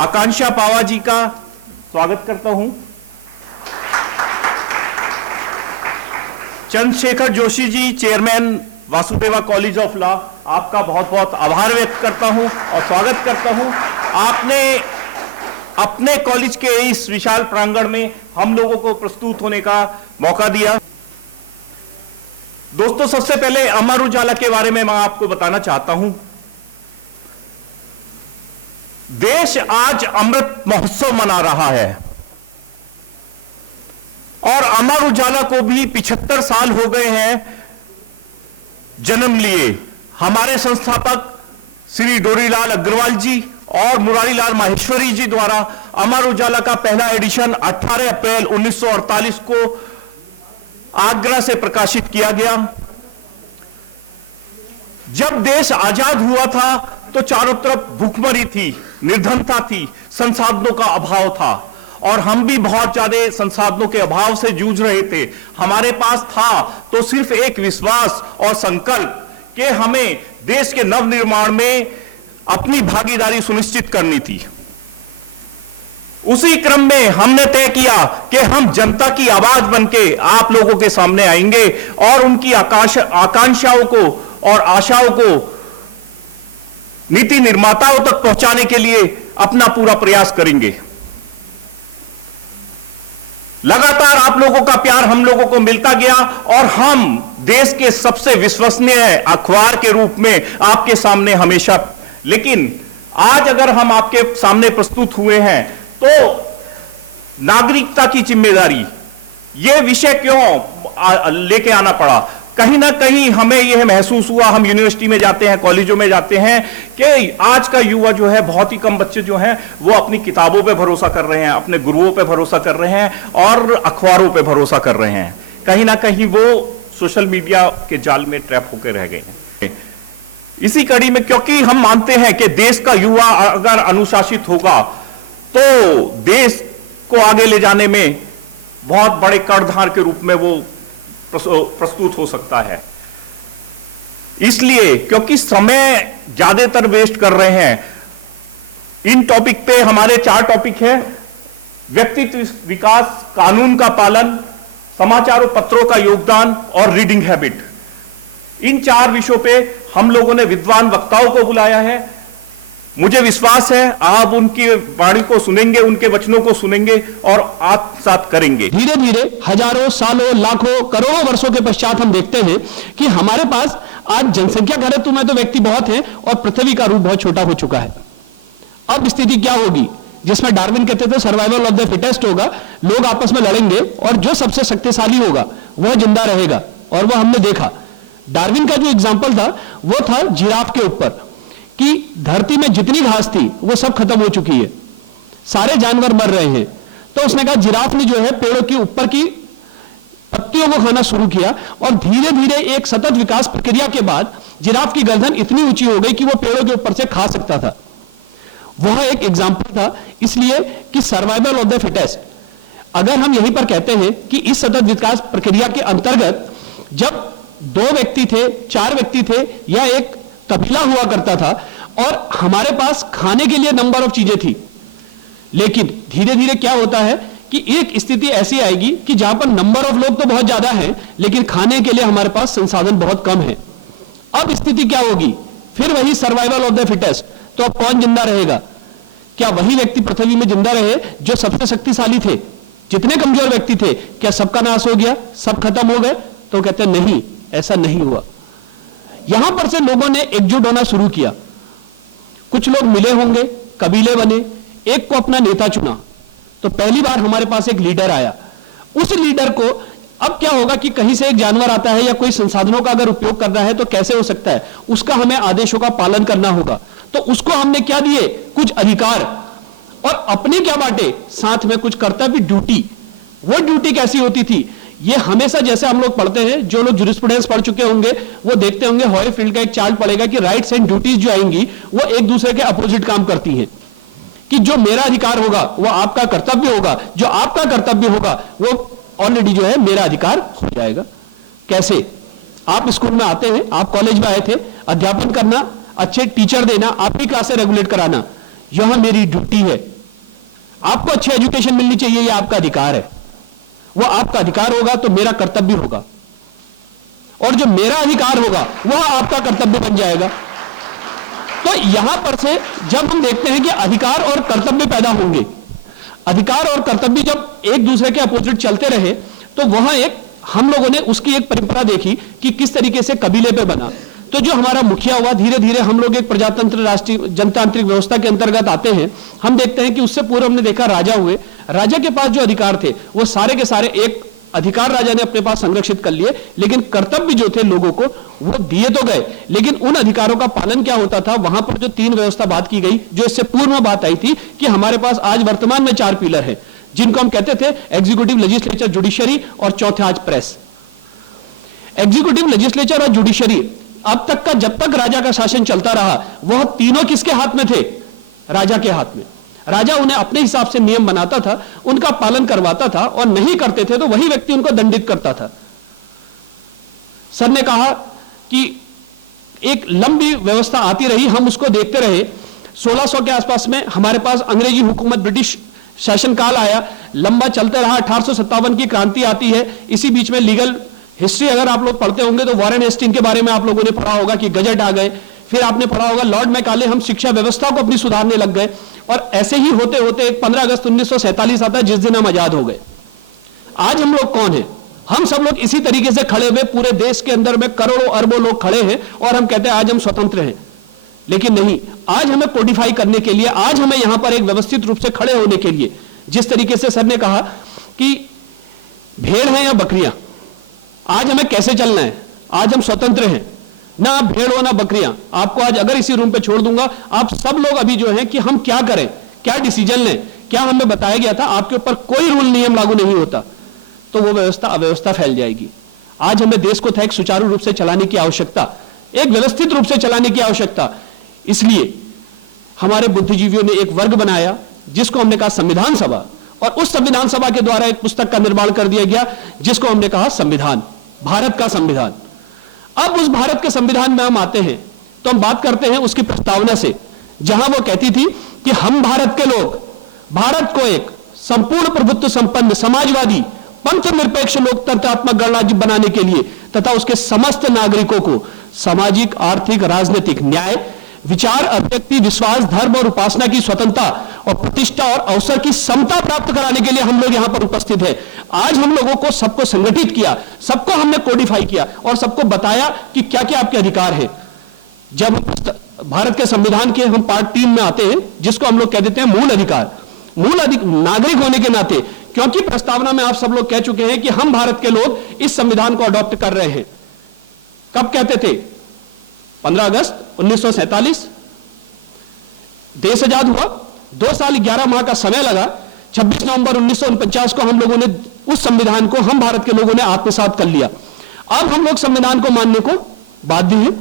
आकांक्षा पावा जी का स्वागत करता हूं। Chandrashekhar Joshi ji, chairman Vasudeva college of law, आपका बहुत बहुत आभार व्यक्त करता हूं और स्वागत करता हूं। आपने अपने कॉलेज के इस विशाल प्रांगण में हम लोगों को प्रस्तुत होने का मौका दिया। दोस्तों, सबसे पहले अमर उजाला के बारे में मैं आपको बताना चाहता हूं। देश आज अमृत महोत्सव मना रहा है और अमर उजाला को भी 75 साल हो गए हैं जन्म लिए। हमारे संस्थापक श्री डोरीलाल अग्रवाल जी और मुरारीलाल माहेश्वरी जी द्वारा अमर उजाला का पहला एडिशन 18 अप्रैल 1948 को आगरा से प्रकाशित किया गया। जब देश आजाद हुआ था तो चारों तरफ भूखमरी थी, निर्धनता थी, संसाधनों का अभाव था और हम भी बहुत ज्यादा संसाधनों के अभाव से जूझ रहे थे। हमारे पास था तो सिर्फ एक विश्वास और संकल्प कि हमें देश के नवनिर्माण में अपनी भागीदारी सुनिश्चित करनी थी। उसी क्रम में हमने तय किया कि हम जनता की आवाज बनके आप लोगों के सामने आएंगे और उनकी आकांक्षाओं को और आशाओं को नीति निर्माताओं तक पहुंचाने के लिए अपना पूरा प्रयास करेंगे। लगातार आप लोगों का प्यार हम लोगों को मिलता गया और हम देश के सबसे विश्वसनीय अखबार के रूप में आपके सामने हमेशा। लेकिन आज अगर हम आपके सामने प्रस्तुत हुए हैं तो नागरिकता की जिम्मेदारी, यह विषय क्यों लेके आना पड़ा? कहीं ना कहीं हमें यह महसूस हुआ, हम यूनिवर्सिटी में जाते हैं, कॉलेजों में जाते हैं, कि आज का युवा जो है, बहुत ही कम बच्चे जो हैं वो अपनी किताबों पे भरोसा कर रहे हैं, अपने गुरुओं पे भरोसा कर रहे हैं और अखबारों पे भरोसा कर रहे हैं। कहीं ना कहीं वो सोशल मीडिया के जाल में ट्रैप होकर रह गए हैं। इसी कड़ी में, क्योंकि हम मानते हैं कि देश का युवा अगर अनुशासित होगा तो देश को आगे ले जाने में बहुत बड़े कर्णधार के रूप में वो प्रस्तुत हो सकता है। इसलिए, क्योंकि समय ज्यादातर वेस्ट कर रहे हैं, इन टॉपिक पे हमारे 4 टॉपिक हैं: व्यक्तित्व विकास, कानून का पालन, समाचारों पत्रों का योगदान और रीडिंग हैबिट। इन 4 विषयों पे हम लोगों ने विद्वान वक्ताओं को बुलाया है। मुझे विश्वास है आप उनकी वाणी को सुनेंगे, उनके वचनों को सुनेंगे और आत्मसात करेंगे। धीरे धीरे हजारों सालों, लाखों, करोड़ों वर्षों के पश्चात हम देखते हैं कि हमारे पास आज जनसंख्या घनत्व में तो व्यक्ति बहुत हैं और पृथ्वी का रूप बहुत छोटा हो चुका है। अब स्थिति क्या होगी, जिसमें डार्विन कहते थे सर्वाइवल ऑफ द फिटेस्ट होगा, लोग आपस में लड़ेंगे और जो सबसे शक्तिशाली होगा वह जिंदा रहेगा। और वह हमने देखा। डार्विन का जो एग्जाम्पल था वो था जिराफ के ऊपर, कि धरती में जितनी घास थी वो सब खत्म हो चुकी है, सारे जानवर मर रहे हैं। तो उसने कहा, जिराफ ने जो है पेड़ों के ऊपर की पत्तियों को खाना शुरू किया और धीरे धीरे एक सतत विकास प्रक्रिया के बाद जिराफ की गर्दन इतनी ऊंची हो गई कि वो पेड़ों के ऊपर से खा सकता था। वह एक एग्जाम्पल था, इसलिए कि सर्वाइवल ऑफ द फिटेस्ट। अगर हम यहीं पर कहते हैं कि इस सतत विकास प्रक्रिया के अंतर्गत जब 2 व्यक्ति थे, 4 व्यक्ति थे या एक कबीला हुआ करता था और हमारे पास खाने के लिए नंबर ऑफ चीजें थी, लेकिन धीरे धीरे क्या होता है कि एक स्थिति ऐसी आएगी कि जहां पर नंबर ऑफ लोग तो बहुत ज्यादा हैं लेकिन खाने के लिए हमारे पास संसाधन बहुत कम है। अब स्थिति क्या होगी? फिर वही सर्वाइवल ऑफ द फिटेस्ट। तो अब कौन जिंदा रहेगा? क्या वही व्यक्ति पृथ्वी में जिंदा रहे जो सबसे शक्तिशाली थे? जितने कमजोर व्यक्ति थे, क्या सबका नाश हो गया, सब खत्म हो गए? तो कहते हैं नहीं, ऐसा नहीं हुआ। यहां पर से लोगों ने एकजुट होना शुरू किया। कुछ लोग मिले होंगे, कबीले बने, एक को अपना नेता चुना। तो पहली बार हमारे पास एक लीडर आया। उस लीडर को अब क्या होगा कि कहीं से एक जानवर आता है या कोई संसाधनों का अगर उपयोग करना है तो कैसे हो सकता है, उसका हमें आदेशों का पालन करना होगा। तो उसको हमने क्या दिए? कुछ अधिकार, और अपने क्या बांटे? साथ में कुछ कर्तव्य, ड्यूटी। वो ड्यूटी कैसी होती थी? ये हमेशा, जैसे हम लोग पढ़ते हैं, जो लोग जूरिस्प्रूडेंस पढ़ चुके होंगे वो देखते होंगे, हॉयफील्ड का एक चार्ट पड़ेगा कि राइट्स एंड ड्यूटीज जो आएंगी वो एक दूसरे के अपोजिट काम करती हैं। कि जो मेरा अधिकार होगा वो आपका कर्तव्य होगा, जो आपका कर्तव्य होगा वो ऑलरेडी जो है मेरा अधिकार हो जाएगा। कैसे? आप स्कूल में आते हैं, आप कॉलेज में आए थे, अध्यापन करना, अच्छे टीचर देना, आपकी क्लासें रेगुलेट कराना, यह मेरी ड्यूटी है। आपको अच्छी एजुकेशन मिलनी चाहिए, यह आपका अधिकार है। वह आपका अधिकार होगा तो मेरा कर्तव्य होगा, और जो मेरा अधिकार होगा वह आपका कर्तव्य बन जाएगा। तो यहां पर से जब हम देखते हैं कि अधिकार और कर्तव्य पैदा होंगे, अधिकार और कर्तव्य जब एक दूसरे के अपोजिट चलते रहे, तो वहां एक हम लोगों ने उसकी एक परंपरा देखी कि किस तरीके से कबीले पे बना। तो जो हमारा मुखिया हुआ, धीरे धीरे हम लोग एक प्रजातंत्र राष्ट्रीय जनतांत्रिक व्यवस्था के अंतर्गत आते हैं। हम देखते हैं कि उससे पूर्व हमने देखा राजा हुए, राजा के पास जो अधिकार थे वो सारे के सारे एक अधिकार राजा ने अपने पास संरक्षित कर लिए, लेकिन कर्तव्य जो थे लोगों को वो दिए तो गए, लेकिन उन अधिकारों का पालन क्या होता था। वहां पर जो 3 व्यवस्था बात की गई, जो इससे पूर्व में बात आई थी कि हमारे पास आज वर्तमान में 4 पिलर है, जिनको हम कहते थे एग्जीक्यूटिव, लेजिस्लेचर, जुडिशरी, और चौथे आज प्रेस। एग्जीक्यूटिव, लेजिस्लेचर और जुडिशरी अब तक का, जब तक राजा का शासन चलता रहा, वह तीनों किसके हाथ में थे? राजा के हाथ में। राजा उन्हें अपने हिसाब से नियम बनाता था, उनका पालन करवाता था, और नहीं करते थे तो वही व्यक्ति उनको दंडित करता था। सर ने कहा कि एक लंबी व्यवस्था आती रही, हम उसको देखते रहे। 1600 के आसपास में हमारे पास अंग्रेजी हुकूमत, ब्रिटिश शासनकाल आया, लंबा चलते रहा। 1857 की क्रांति आती है। इसी बीच में लीगल हिस्ट्री अगर आप लोग पढ़ते होंगे तो वॉरेन हेस्टिंग के बारे में आप लोगों ने पढ़ा होगा कि गजट आ गए। फिर आपने पढ़ा होगा लॉर्ड मैकाले, हम शिक्षा व्यवस्था को अपनी सुधारने लग गए। और ऐसे ही होते होते एक 15 अगस्त 1947 आता है, जिस दिन हम आजाद हो गए। आज हम लोग कौन हैं? हम सब लोग इसी तरीके से खड़े हुए पूरे देश के अंदर में करोड़ों अरबों लोग खड़े हैं और हम कहते हैं आज हम स्वतंत्र हैं। लेकिन नहीं, आज हमें कोडिफाई करने के लिए, आज हमें यहां पर एक व्यवस्थित रूप से खड़े होने के लिए, जिस तरीके से सर ने कहा कि भेड़ हैं या बकरियां, आज हमें कैसे चलना है? आज हम स्वतंत्र हैं, ना आप भेड़ हो ना बकरियां। आपको आज अगर इसी रूम पे छोड़ दूंगा, आप सब लोग अभी जो हैं कि हम क्या करें, क्या डिसीजन लें, क्या हमें बताया गया था, आपके ऊपर कोई रूल नियम लागू नहीं होता, तो वो व्यवस्था अव्यवस्था फैल जाएगी। आज हमें देश को था एक सुचारू रूप से चलाने की आवश्यकता, एक व्यवस्थित रूप से चलाने की आवश्यकता। इसलिए हमारे बुद्धिजीवियों ने एक वर्ग बनाया जिसको हमने कहा संविधान सभा, और उस संविधान सभा के द्वारा एक पुस्तक का निर्माण कर दिया गया जिसको हमने कहा संविधान, भारत का संविधान। अब उस भारत के संविधान में हम आते हैं तो हम बात करते हैं उसकी प्रस्तावना से, जहां वो कहती थी कि हम भारत के लोग भारत को एक संपूर्ण प्रभुत्व संपन्न समाजवादी पंथ निरपेक्ष लोकतंत्रात्मक गणराज्य बनाने के लिए तथा उसके समस्त नागरिकों को सामाजिक, आर्थिक, राजनीतिक न्याय, विचार, अभिव्यक्ति, विश्वास, धर्म और उपासना की स्वतंत्रता और प्रतिष्ठा और अवसर की समता प्राप्त कराने के लिए हम लोग यहां पर उपस्थित हैं। आज हम लोगों को सबको संगठित किया, सबको हमने कोडिफाई किया और सबको बताया कि क्या क्या आपके अधिकार है। जब भारत के संविधान के हम पार्ट 3 में आते हैं, जिसको हम लोग कह देते हैं मूल अधिकार, नागरिक होने के नाते, क्योंकि प्रस्तावना में आप सब लोग कह चुके हैं कि हम भारत के लोग इस संविधान को अडॉप्ट कर रहे हैं। कब कहते थे? 15 अगस्त 1947 देश आजाद हुआ, 2 साल 11 माह का समय लगा। 26 नवंबर 1949 को हम लोगों ने उस संविधान को, हम भारत के लोगों ने आत्मसात कर लिया। अब हम लोग संविधान को मानने को बाध्य हैं,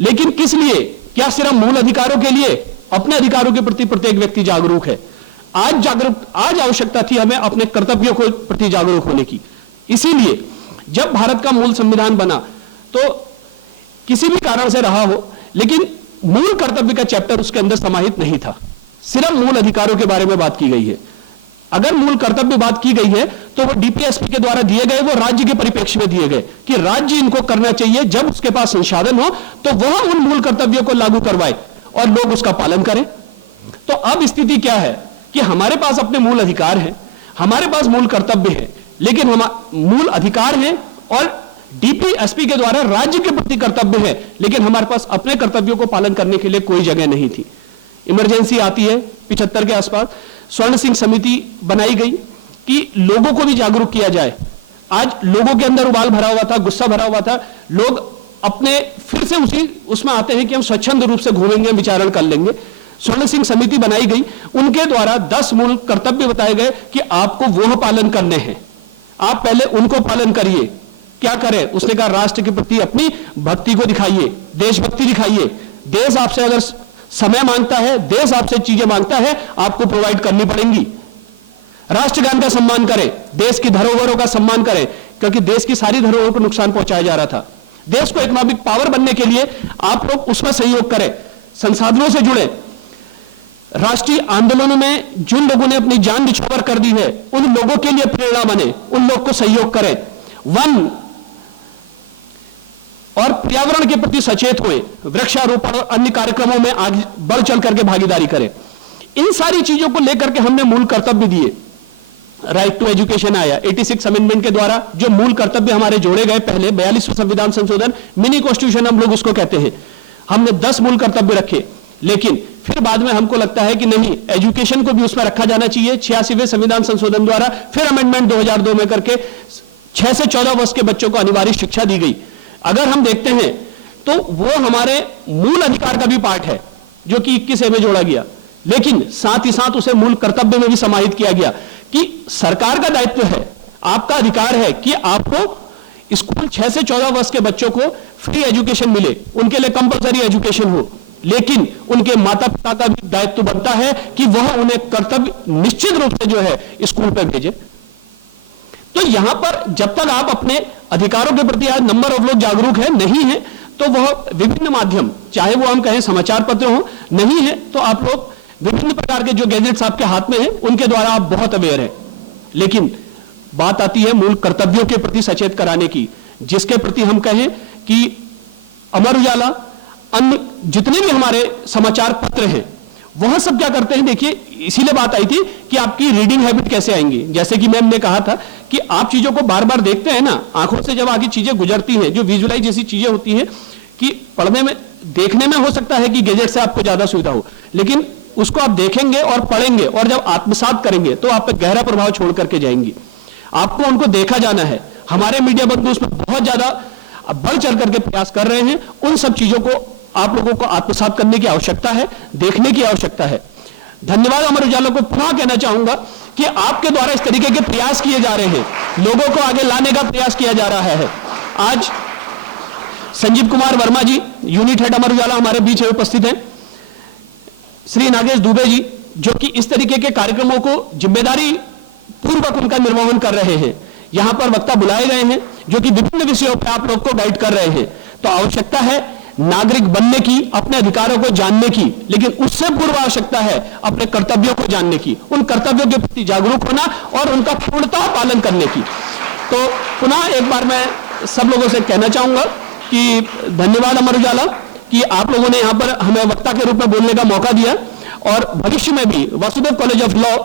लेकिन किस लिए? क्या सिर्फ मूल अधिकारों के लिए? अपने अधिकारों के प्रति प्रत्येक व्यक्ति जागरूक है। आज आवश्यकता थी हमें अपने कर्तव्यों को प्रति जागरूक होने की। इसीलिए जब भारत का मूल संविधान बना तो किसी भी कारण से रहा हो, लेकिन मूल कर्तव्य का चैप्टर उसके अंदर समाहित नहीं था, सिर्फ मूल अधिकारों के बारे में बात की गई है। अगर मूल कर्तव्य बात की गई है तो वो डीपीएसपी के द्वारा दिए गए, वो राज्य के परिप्रेक्ष्य में दिए गए कि राज्य इनको करना चाहिए, जब उसके पास संसाधन हो तो वह उन मूल कर्तव्यों को लागू करवाए और लोग उसका पालन करें। तो अब स्थिति क्या है कि हमारे पास अपने मूल अधिकार हैं, हमारे पास मूल कर्तव्य है, लेकिन मूल अधिकार है और डीपीएसपी के द्वारा राज्य के प्रति कर्तव्य है, लेकिन हमारे पास अपने कर्तव्यों को पालन करने के लिए कोई जगह नहीं थी। इमरजेंसी आती है 75 के आसपास, स्वर्ण सिंह समिति बनाई गई कि लोगों को भी जागरूक किया जाए। आज लोगों के अंदर उबाल भरा हुआ था, गुस्सा भरा हुआ था, लोग अपने फिर से उसमें आते हैं कि हम स्वच्छंद रूप से घूमेंगे, विचारण कर लेंगे। स्वर्ण सिंह समिति बनाई गई, उनके द्वारा 10 मूल कर्तव्य बताए गए कि आपको वह पालन करने हैं, आप पहले उनको पालन करिए। क्या करें? उसने कहा राष्ट्र के प्रति अपनी भक्ति को दिखाइए, देशभक्ति दिखाइए। देश आपसे अगर समय मांगता है, देश आपसे चीजें मांगता है, आपको प्रोवाइड करनी पड़ेंगी। राष्ट्रगान का सम्मान करें, देश की धरोहरों का सम्मान करें, क्योंकि देश की सारी धरोहरों को नुकसान पहुंचाया जा रहा था। देश को इकोनॉमिक पावर बनने के लिए आप लोग उसमें सहयोग करें, संसाधनों से जुड़े। राष्ट्रीय आंदोलनों में जिन लोगों ने अपनी जान निछावर कर दी है, उन लोगों के लिए प्रेरणा बने, उन लोग को सहयोग करें, वन और पर्यावरण के प्रति सचेत हुए, वृक्षारोपण और अन्य कार्यक्रमों में आगे बढ़ चल करके भागीदारी करें। इन सारी चीजों को लेकर के हमने मूल कर्तव्य दिए। राइट टू एजुकेशन आया 86 अमेंडमेंट के द्वारा, जो मूल कर्तव्य हमारे जोड़े गए। पहले 42वां संविधान संशोधन, मिनी कॉन्स्टिट्यूशन हम लोग उसको कहते हैं। हमने 10 मूल कर्तव्य रखे, लेकिन फिर बाद में हमको लगता है कि नहीं, एजुकेशन को भी उसमें रखा जाना चाहिए। 86वें संविधान संशोधन द्वारा फिर अमेंडमेंट 2002 में करके 6 से 14 वर्ष के बच्चों को अनिवार्य शिक्षा दी गई। अगर हम देखते हैं तो वो हमारे मूल अधिकार का भी पार्ट है, जो कि 21A में जोड़ा गया, लेकिन साथ ही साथ उसे मूल कर्तव्य में भी समाहित किया गया कि सरकार का दायित्व है, आपका अधिकार है कि आपको स्कूल 6 से 14 वर्ष के बच्चों को फ्री एजुकेशन मिले, उनके लिए कंपलसरी एजुकेशन हो, लेकिन उनके माता पिता का भी दायित्व बनता है कि वह उन्हें कर्तव्य निश्चित रूप से जो है स्कूल पर भेजे। तो यहां पर जब तक आप अपने अधिकारों के प्रति आज नंबर ऑफ लोग जागरूक है नहीं है, तो वह विभिन्न माध्यम, चाहे वो हम कहें समाचार पत्र हो, नहीं है तो आप लोग विभिन्न प्रकार के जो गैजेट्स आपके हाथ में हैं उनके द्वारा आप बहुत अवेयर हैं। लेकिन बात आती है मूल कर्तव्यों के प्रति सचेत कराने की, जिसके प्रति हम कहें कि अमर उजाला, अन्य जितने भी हमारे समाचार पत्र हैं, वह सब क्या करते हैं। देखिए, इसीलिए बात आई थी कि आपकी रीडिंग हैबिट कैसे आएंगी। जैसे कि मैम ने कहा था कि आप चीजों को बार बार देखते हैं ना, आंखों से जब आगे चीजें गुजरती हैं, जो विजुअलाइज जैसी चीजें होती हैं, कि पढ़ने में देखने में हो सकता है कि गैजेट से आपको ज्यादा सुविधा हो, लेकिन उसको आप देखेंगे और पढ़ेंगे और जब आत्मसात करेंगे तो आप पे गहरा प्रभाव छोड़ करके जाएंगी। आपको उनको देखा जाना है। हमारे मीडिया बंधु उसमें बहुत ज्यादा बढ़ चढ़ करके प्रयास कर रहे हैं। उन सब चीजों को आप लोगों को आत्मसात करने की आवश्यकता है, देखने की आवश्यकता है। धन्यवाद अमर उजाला को पुनः कहना चाहूंगा कि आपके द्वारा इस तरीके के प्रयास किए जा रहे हैं, लोगों को आगे लाने का प्रयास किया जा रहा है। आज संजीव कुमार वर्मा जी, यूनिट हेड अमर उजाला, हमारे बीच उपस्थित हैं। श्री नागेश दुबे जी, जो कि इस तरीके के कार्यक्रमों को जिम्मेदारी पूर्वक उनका निर्वहन कर रहे हैं। यहां पर वक्ता बुलाए गए हैं जो कि विभिन्न विषयों पर आप लोग को गाइड कर रहे हैं। तो आवश्यकता है नागरिक बनने की, अपने अधिकारों को जानने की, लेकिन उससे पूर्व आवश्यकता है अपने कर्तव्यों को जानने की, उन कर्तव्यों के प्रति जागरूक होना और उनका पूर्णतः पालन करने की। तो पुनः एक बार मैं सब लोगों से कहना चाहूंगा कि धन्यवाद अमर उजाला कि आप लोगों ने यहां पर हमें वक्ता के रूप में बोलने का मौका दिया, और भविष्य में भी वासुदेव कॉलेज ऑफ लॉ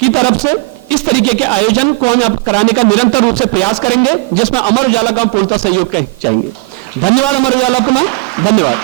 की तरफ से इस तरीके के आयोजन को हम कराने का निरंतर रूप से प्रयास करेंगे, जिसमें अमर उजाला का पूर्णतः सहयोग चाहेंगे। धन्यवाद अमर उजाला, पुनः धन्यवाद।